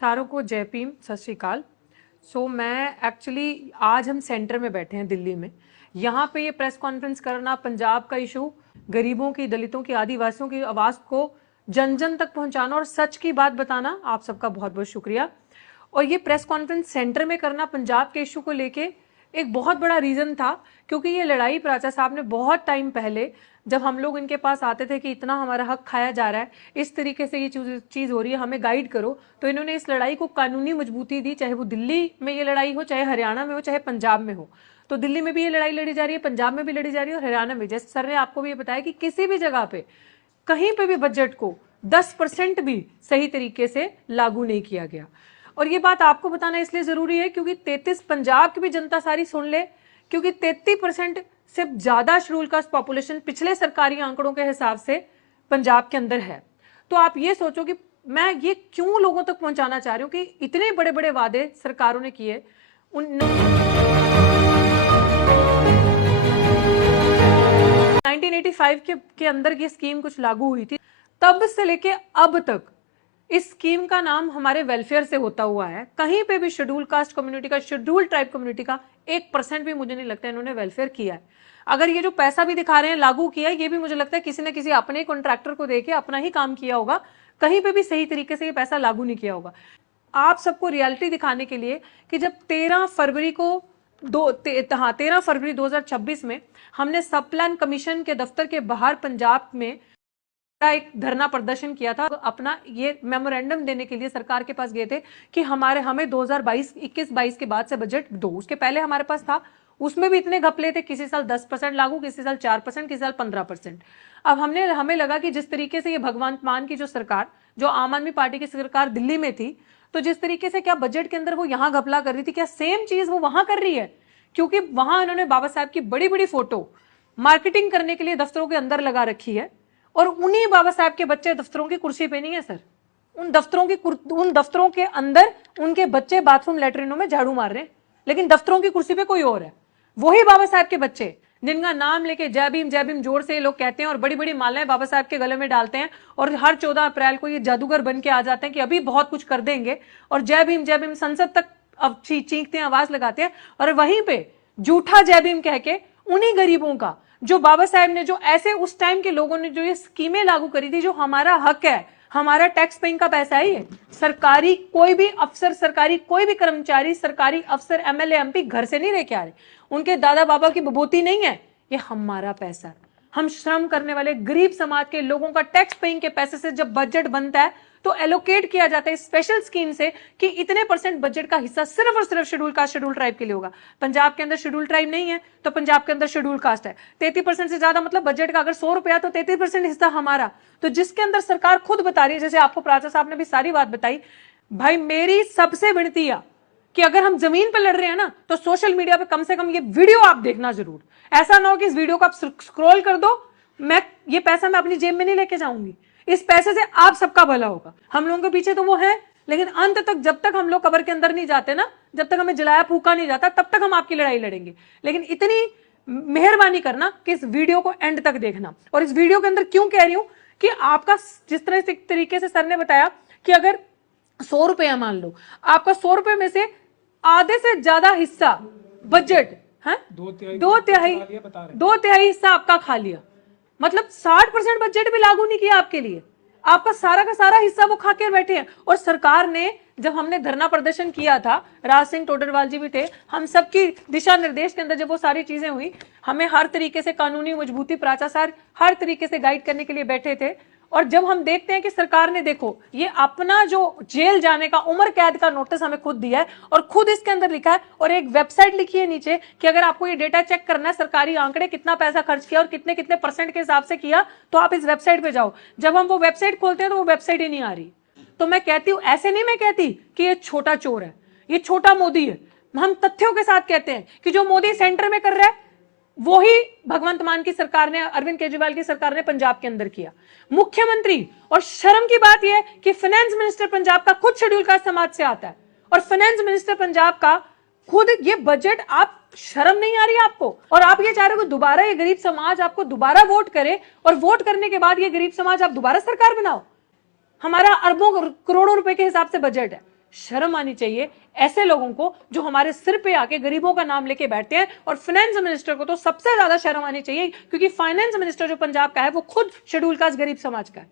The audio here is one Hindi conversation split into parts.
सारों को जय भीम, सत श्री अकाल। मैं एक्चुअली आज हम सेंटर में बैठे हैं दिल्ली में। यहाँ पे ये प्रेस कॉन्फ्रेंस करना, पंजाब का इशू, गरीबों की, दलितों की, आदिवासियों की आवाज़ को जन जन तक पहुंचाना और सच की बात बताना, आप सबका बहुत बहुत शुक्रिया। और ये प्रेस कॉन्फ्रेंस सेंटर में करना पंजाब के इशू को लेके एक बहुत बड़ा रीज़न था, क्योंकि ये लड़ाई प्राचा साहब ने बहुत टाइम पहले, जब हम लोग इनके पास आते थे कि इतना हमारा हक खाया जा रहा है, इस तरीके से ये चीज़ हो रही है, हमें गाइड करो, तो इन्होंने इस लड़ाई को कानूनी मजबूती दी। चाहे वो दिल्ली में ये लड़ाई हो, चाहे हरियाणा में हो, चाहे पंजाब में हो। तो दिल्ली में भी ये लड़ाई लड़ी जा रही है, पंजाब में भी लड़ी जा रही है और हरियाणा में। जैसे सर ने आपको भी ये बताया कि किसी भी जगह पे कहीं पे भी बजट को 10% भी सही तरीके से लागू नहीं किया गया। और ये बात आपको बताना इसलिए जरूरी है क्योंकि 33 पंजाब की भी जनता सारी सुन ले, क्योंकि 33% से ज्यादा शेड्यूल कास्ट पॉपुलेशन पिछले सरकारी आंकड़ों के हिसाब से पंजाब के अंदर है। तो आप ये सोचो कि मैं ये क्यों लोगों तक पहुंचाना चाह रही हूँ कि इतने बड़े बड़े वादे सरकारों ने किए। 1985 के अंदर ये स्कीम कुछ लागू हुई थी, तब से लेके अब तक इस स्कीम का नाम हमारे वेलफेयर से होता हुआ है। कहीं पे भी शेड्यूल कास्ट कम्युनिटी का, शेड्यूल ट्राइब कम्युनिटी का 1% भी मुझे नहीं लगता इन्होंने वेलफेयर किया है। अगर ये जो पैसा भी दिखा रहे हैं लागू किया है, ये भी मुझे लगता है किसी न किसी अपने कॉन्ट्रैक्टर को देके अपना ही काम किया होगा, कहीं पे भी सही तरीके से ये पैसा लागू नहीं किया होगा। आप सबको रियलिटी दिखाने के लिए कि जब 13 फरवरी 2026 में हमने सब प्लान कमीशन के दफ्तर के बाहर पंजाब में एक धरना प्रदर्शन किया था, अपना ये मेमोरेंडम देने के लिए सरकार के पास गए थे कि हमें 2021-22 के बाद से बजट दो। उसके पहले हमारे पास था, उसमें भी इतने घपले थे, किसी साल 10% लागू, किसी साल 4%, किसी साल 15%। अब हमें लगा कि जिस तरीके से ये भगवंत मान की जो सरकार, जो आम आदमी पार्टी की सरकार दिल्ली में थी, तो जिस तरीके से क्या बजट के अंदर वो यहाँ घपला कर रही थी, क्या सेम चीज वो वहां कर रही है? क्योंकि वहां उन्होंने बाबा साहब की बड़ी बड़ी फोटो मार्केटिंग करने के लिए दफ्तरों के अंदर लगा रखी है, और उन्हीं बाबा साहब के बच्चे दफ्तरों की कुर्सी पे नहीं है सर। उन दफ्तरों के अंदर उनके बच्चे बाथरूम लैट्रिनों में झाड़ू मार रहे हैं, लेकिन दफ्तरों की कुर्सी पे कोई और है। वही बाबा साहब के बच्चे जिनका नाम लेके जय भीम जोर से लोग कहते हैं और बड़ी बड़ी मालाएं बाबा साहब के गले में डालते हैं, और हर 14 अप्रैल को ये जादूगर बन के आ जाते हैं कि अभी बहुत कुछ कर देंगे, और जय भीम संसद तक अब चीखते हैं, आवाज लगाते हैं, और वहीं पे झूठा जय भीम कह के उन्हीं गरीबों का, जो बाबा साहब ने, जो ऐसे उस टाइम के लोगों ने जो ये स्कीमें लागू करी थी, जो हमारा हक है, हमारा टैक्स पेइंग का पैसा है, ये सरकारी कोई भी अफसर, सरकारी कोई भी कर्मचारी, सरकारी अफसर, एमएलए एमपी घर से नहीं लेके आ रहे, उनके दादा बाबा की बबूती नहीं है, ये हमारा पैसा है। हम श्रम करने वाले गरीब समाज के लोगों का टैक्स पेइंग के पैसे से जब बजट बनता है तो एलोकेट किया जाता है स्पेशल स्कीम से कि इतने % बजट का हिस्सा सिर्फ और सिर्फ शेड्यूल कास्ट, शेड्यूल ट्राइब के लिए होगा। पंजाब के अंदर शेड्यूल ट्राइब नहीं है तो पंजाब के अंदर शेड्यूल कास्ट है। 33% से ज्यादा, मतलब बजट का अगर 100 रुपया तो 33% हिस्सा हमारा। तो जिसके अंदर सरकार खुद बता रही है, जैसे आपको प्राचा साहब ने भी सारी बात बताई, भाई मेरी सबसे विनती है कि अगर हम जमीन पर लड़ रहे हैं ना, तो सोशल मीडिया पे कम से कम ये वीडियो आप देखना जरूर। ऐसा ना हो कि इस वीडियो को आप स्क्रॉल कर दो, ये पैसा मैं अपनी जेब में नहीं लेके जाऊंगी, इस पैसे से आप सबका भला होगा। हम लोगों के पीछे तो वो है, लेकिन अंत तक जब तक हम लोग कब्र के अंदर नहीं जाते ना, जब तक हमें जलाया फूका नहीं जाता, तब तक हम आपकी लड़ाई लड़ेंगे। लेकिन इतनी मेहरबानी करना कि इस वीडियो को एंड तक देखना। और इस वीडियो के अंदर क्यों कह रही हूं कि आपका, जिस तरीके से सर ने बताया कि अगर 100 रुपया मान लो, आपका 100 रुपए में से आधे से ज्यादा हिस्सा बजट है, दो तिहाई हिस्सा आपका खा लिया, मतलब 60% बजट भी लागू नहीं किया आपके लिए, आपका सारा का सारा हिस्सा वो खा के बैठे हैं। और सरकार ने, जब हमने धरना प्रदर्शन किया था, राज सिंह टोडरवाल जी भी थे, हम सबकी दिशा निर्देश के अंदर जब वो सारी चीजें हुई, हमें हर तरीके से कानूनी मजबूती, प्राचा सर हर तरीके से गाइड करने के लिए बैठे थे। और जब हम देखते हैं कि सरकार ने, देखो ये अपना जो जेल जाने का, उम्र कैद का नोटिस हमें खुद दिया है, और खुद इसके अंदर लिखा है, और एक वेबसाइट लिखी है नीचे कि अगर आपको ये डेटा चेक करना है, सरकारी आंकड़े, कितना पैसा खर्च किया और कितने कितने % के हिसाब से किया, तो आप इस वेबसाइट पे जाओ। जब हम वो वेबसाइट खोलते हैं तो वो वेबसाइट ही नहीं आ रही। तो मैं कहती हूं, ऐसे नहीं मैं कहती कि ये छोटा चोर है, ये छोटा मोदी है, हम तथ्यों के साथ कहते हैं कि जो मोदी सेंटर में कर रहा है वो ही भगवंत मान की सरकार ने, अरविंद केजरीवाल की सरकार ने पंजाब के अंदर किया। मुख्यमंत्री, और शर्म की बात यह है कि फाइनेंस मिनिस्टर पंजाब का खुद शेड्यूल कास्ट समाज से आता है, और फाइनेंस मिनिस्टर पंजाब का खुद ये बजट, आप शर्म नहीं आ रही आपको? और आप ये चाह रहे हो कि दोबारा ये गरीब समाज आपको दोबारा वोट करे, और वोट करने के बाद ये गरीब समाज आप दोबारा सरकार बनाओ। हमारा अरबों करोड़ों रुपए के हिसाब से बजट है, शर्म आनी चाहिए ऐसे लोगों को जो हमारे सिर पे आके गरीबों का नाम लेके बैठते हैं। और फाइनेंस मिनिस्टर को तो सबसे ज्यादा शर्म आनी चाहिए, क्योंकि फाइनेंस मिनिस्टर जो पंजाब का है वो खुद शेड्यूल कास्ट गरीब समाज का है।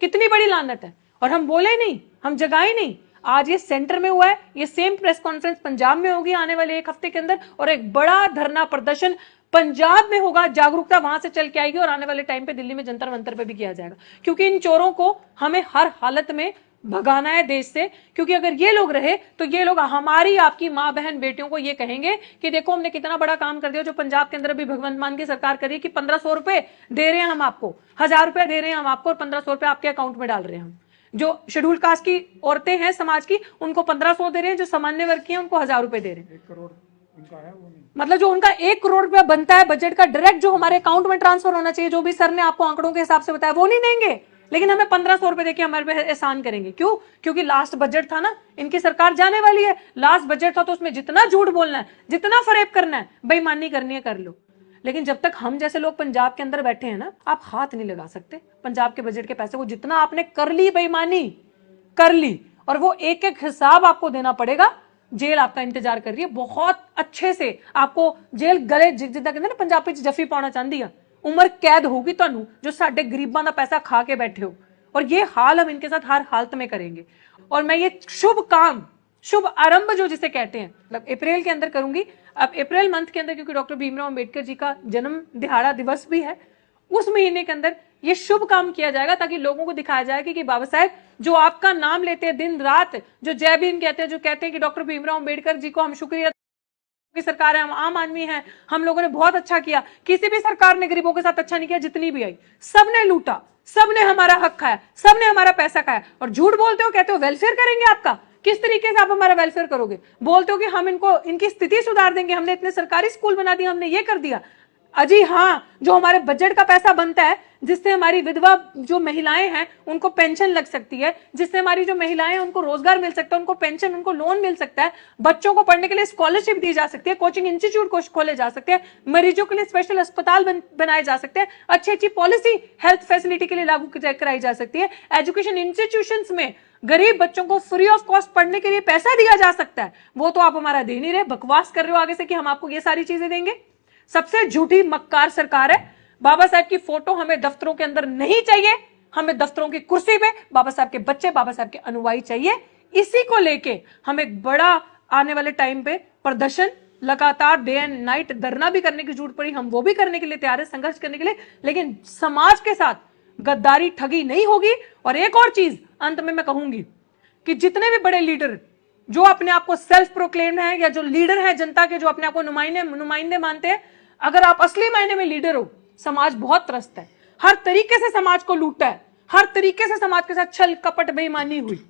कितनी बड़ी लानत है। और हम बोले नहीं, हम जगाए नहीं। आज ये सेंटर में हुआ है, ये सेम प्रेस कॉन्फ्रेंस पंजाब में होगी आने वाले 1 हफ्ते के अंदर, और एक बड़ा धरना प्रदर्शन पंजाब में होगा। जागरूकता वहां से चल के आएगी और आने वाले टाइम पे दिल्ली में जंतर मंतर पे भी किया जाएगा, क्योंकि इन चोरों को हमें हर हालत में भगाना है देश से। क्योंकि अगर ये लोग रहे तो ये लोग हमारी आपकी माँ बहन बेटियों को ये कहेंगे कि देखो हमने कितना बड़ा काम कर दिया। जो पंजाब के अंदर अभी भगवंत मान की सरकार कर रही है कि 1500 रुपए दे रहे हैं हम आपको, 1000 रुपए दे रहे हैं हम आपको, और 1500 रुपए आपके अकाउंट में डाल रहे हैं हम। जो शेड्यूल कास्ट की औरतें हैं समाज की, उनको 1500 दे रहे हैं, जो सामान्य वर्ग की हैं उनको 1000 रुपए दे रहे हैं। 1 करोड़ उनका है, वो नहीं। मतलब जो उनका 1 करोड़ रुपया बनता है बजट का, डायरेक्ट जो हमारे अकाउंट में ट्रांसफर होना चाहिए, जो भी सर ने आपको आंकड़ों के हिसाब से बताया, वो नहीं देंगे। लेकिन हमें 1500 रुपए देके हमारे पे एहसान करेंगे। क्यों? क्योंकि लास्ट बजट था ना, इनकी सरकार जाने वाली है, लास्ट बजट था, तो उसमें जितना झूठ बोलना है, जितना फरेब करना है, बेईमानी करनी है कर लो। लेकिन जब तक हम जैसे लोग पंजाब के अंदर बैठे हैं ना, आप हाथ नहीं लगा सकते पंजाब के बजट के पैसे को। जितना आपने कर ली बेईमानी कर ली, और वो एक एक हिसाब आपको देना पड़ेगा। जेल आपका इंतजार कर रही है बहुत अच्छे से। आपको जेल गले जिद्दा कहते ना पंजाबी च जफी पाना चाहती है, उम्र कैद होगी ਤੁਹਾਨੂੰ जो साडे गरीबां दा पैसा खा के बैठे हो। और ये हाल हम इनके साथ हर हालत में करेंगे। और मैं ये शुभ काम, शुभ आरंभ जो जिसे कहते हैं, मतलब अप्रैल के अंदर करूंगी। अब अप्रैल मंथ के अंदर, क्योंकि डॉक्टर भीमराव अंबेडकर जी का जन्म दिहाड़ा दिवस भी है, उस महीने के अंदर ये शुभ काम किया जाएगा, ताकि लोगों को दिखाया जाएगा कि बाबा साहेब जो आपका नाम लेते हैं दिन रात, जो जय भीम कहते हैं, जो कहते हैं कि डॉक्टर भीमराव अंबेडकर जी को हम शुक्रिया की सरकार है, हम आम आदमी हैं, हम लोगों ने बहुत अच्छा किया। किसी भी सरकार ने गरीबों के साथ अच्छा नहीं किया, जितनी भी आई सबने लूटा, सबने हमारा हक खाया, सबने हमारा पैसा खाया। और झूठ बोलते हो, कहते हो वेलफेयर करेंगे आपका। किस तरीके से आप हमारा वेलफेयर करोगे? बोलते हो कि हम इनको इनकी स्थिति सुधार देंगे, हमने इतने सरकारी स्कूल बना दिए, हमने ये कर दिया। अजी हाँ, जो हमारे बजट का पैसा बनता है, जिससे हमारी विधवा जो महिलाएं हैं उनको पेंशन लग सकती है, जिससे हमारी जो महिलाएं हैं उनको रोजगार मिल सकता है, उनको पेंशन, उनको लोन मिल सकता है, बच्चों को पढ़ने के लिए स्कॉलरशिप दी जा सकती है, कोचिंग इंस्टीट्यूट खोले जा सकते हैं, मरीजों के लिए स्पेशल अस्पताल बनाए जा सकते हैं, अच्छी अच्छी पॉलिसी हेल्थ फैसिलिटी के लिए लागू कराई जा सकती है, एजुकेशन इंस्टीट्यूशंस में गरीब बच्चों को फ्री ऑफ कॉस्ट पढ़ने के लिए पैसा दिया जा सकता है। वो तो आप हमारा दे नहीं रहे, बकवास कर रहे हो आगे से कि हम आपको ये सारी चीजें देंगे। सबसे झूठी मक्कार सरकार है। बाबा साहब की फोटो हमें दफ्तरों के अंदर नहीं चाहिए, हमें दफ्तरों की कुर्सी पे बाबा साहब के बच्चे, बाबा साहब के अनुयायी चाहिए। इसी को लेके हम एक बड़ा आने वाले टाइम पे प्रदर्शन, लगातार डे एंड नाइट धरना भी करने की जरूरत पड़ी, हम वो भी करने के लिए तैयार है, संघर्ष करने के लिए। लेकिन समाज के साथ गद्दारी, ठगी नहीं होगी। और एक और चीज अंत में मैं कहूंगी कि जितने भी बड़े लीडर जो अपने आप को सेल्फ प्रोक्लेम्ड हैं, या जो लीडर हैं जनता के, जो अपने आप को नुमाइंदे मानते हैं, अगर आप असली मायने में लीडर हो, समाज बहुत त्रस्त है, हर तरीके से समाज को लूटा है, हर तरीके से समाज के साथ छल कपट बेईमानी हुई।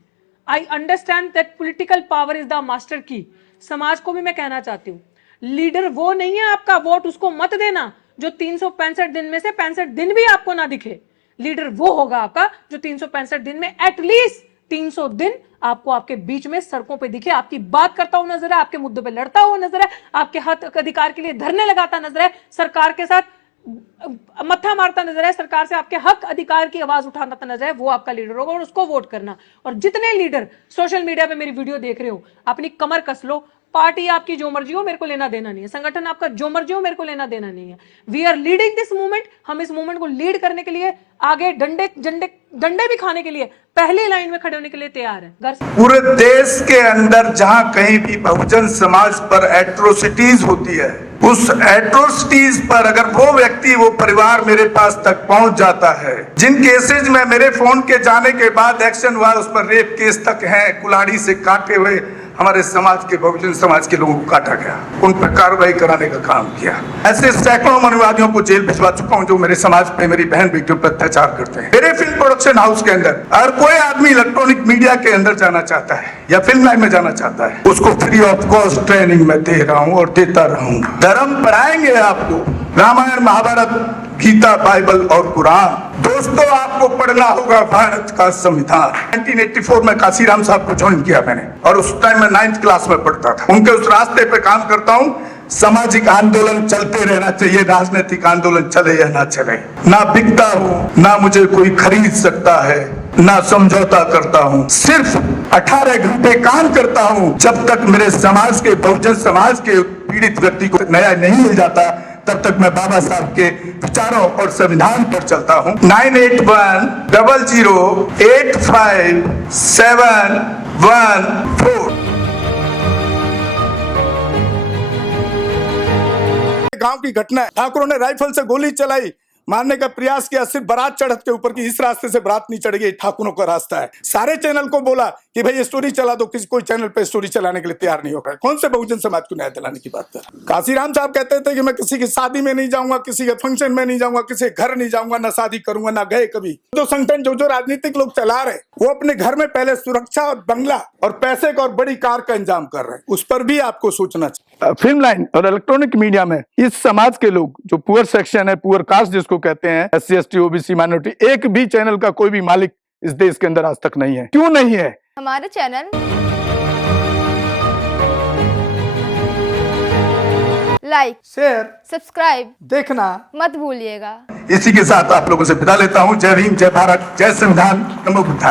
I understand that political power is the master की। समाज को भी मैं कहना चाहती हूँ, लीडर वो नहीं है आपका वोट उसको मत देना जो 365 दिन में से 65 दिन भी आपको ना दिखे। लीडर वो होगा आपका जो 365 दिन में एटलीस्ट 300 दिन आपको आपके बीच में सड़कों पे दिखे, आपकी बात करता हुआ नजर है, आपके मुद्दों पे लड़ता हुआ नजर है, आपके हक अधिकार के लिए धरने लगाता नजर है, सरकार के साथ मत्था मारता नजर है, सरकार से आपके हक अधिकार की आवाज उठाता नजर है, वो आपका लीडर होगा। और उसको वोट करना। और जितने लीडर सोशल मीडिया पे मेरी वीडियो देख रहे हो, अपनी कमर कस लो। पार्टी आपकी जो मर्जी हो, मेरे को लेना देना नहीं है, संगठन आपका जो मर्जी हो, मेरे को लेना देना नहीं है। We are leading this movement. हम इस मूवमेंट को लीड करने के लिए आगे डंडे भी खाने के लिए पहली लाइन में खड़े होने के लिए तैयार है। पूरे देश के अंदर जहां कहीं भी बहुजन समाज पर एट्रोसिटीज होती है, उस एट्रोसिटीज पर अगर वो व्यक्ति, वो परिवार मेरे पास तक पहुंच जाता है, जिन केसेज में मेरे फोन के जाने के बाद एक्शन हुआ, उस पर रेप केस तक है, कुल्हाड़ी से काटे हुए हमारे समाज के, बहुजन समाज के लोगों को काटा गया, उन पर कार्रवाई कराने का काम किया। ऐसे सैकड़ों मनुवादियों को जेल भिजवा चुका हूं जो मेरे समाज पे, मेरी बहन बेटियों पर अत्याचार करते हैं। मेरे फिल्म प्रोडक्शन हाउस के अंदर अगर कोई आदमी इलेक्ट्रॉनिक मीडिया के अंदर जाना चाहता है या फिल्म लाइन में जाना चाहता है, उसको फ्री ऑफ कॉस्ट ट्रेनिंग में दे रहा हूं और देता रहूंगा। धर्म पढ़ाएंगे आपको, रामायण, महाभारत, गीता, बाइबल और कुरान। दोस्तों, आपको पढ़ना होगा भारत का संविधान। 1984 में काशीराम साहब को ज्वाइन किया मैंने, और उस टाइम मैं 9th क्लास में पढ़ता था। उनके उस रास्ते पे काम करता हूँ। सामाजिक आंदोलन चलते रहना चाहिए, राजनीतिक आंदोलन चले या ना चले, ना बिकता हो, ना मुझे कोई खरीद सकता है, ना समझौता करता हूँ। सिर्फ 18 घंटे काम करता हूँ। जब तक मेरे समाज के, बहुजन समाज के पीड़ित व्यक्ति को न्याय नहीं मिल जाता, तब तक मैं बाबा साहब के विचारों और संविधान पर चलता हूँ। 9810085714। गांव की घटना है, ठाकुरों ने राइफल से गोली चलाई, मारने का प्रयास किया, सिर्फ बारात चढ़त के ऊपर की, इस रास्ते से बारात नहीं चढ़ेगी, ठाकुरों का रास्ता है। सारे चैनल को बोला कि भाई ये स्टोरी चला दो, किसी कोई चैनल पे स्टोरी चलाने के लिए तैयार नहीं होगा। कौन से बहुजन समाज को न्याय दिलाने की बात कर? काशीराम साहब कहते थे कि मैं किसी की शादी में नहीं जाऊंगा, किसी के फंक्शन में नहीं जाऊंगा, किसी के घर नहीं जाऊंगा, ना शादी करूंगा, ना गए कभी। जो संगठन जो राजनीतिक लोग चला रहे, वो अपने घर में पहले सुरक्षा और बंगला और पैसे का और बड़ी कार का इंतजाम कर रहे हैं। उस पर भी आपको सोचना चाहिए। फिल्म लाइन और इलेक्ट्रॉनिक मीडिया में इस समाज के लोग, जो पुअर सेक्शन है, पुअर कास्ट जिसको कहते हैं, SC ST OBC माइनॉरिटी, एक भी चैनल का कोई भी मालिक इस देश के अंदर आज तक नहीं है। क्यों नहीं है? हमारे चैनल लाइक, शेयर, सब्सक्राइब देखना मत भूलिएगा। इसी के साथ आप लोगों से विदा लेता हूँ। जय भीम, जय भारत, जय संविधान, नमो बुद्धाय।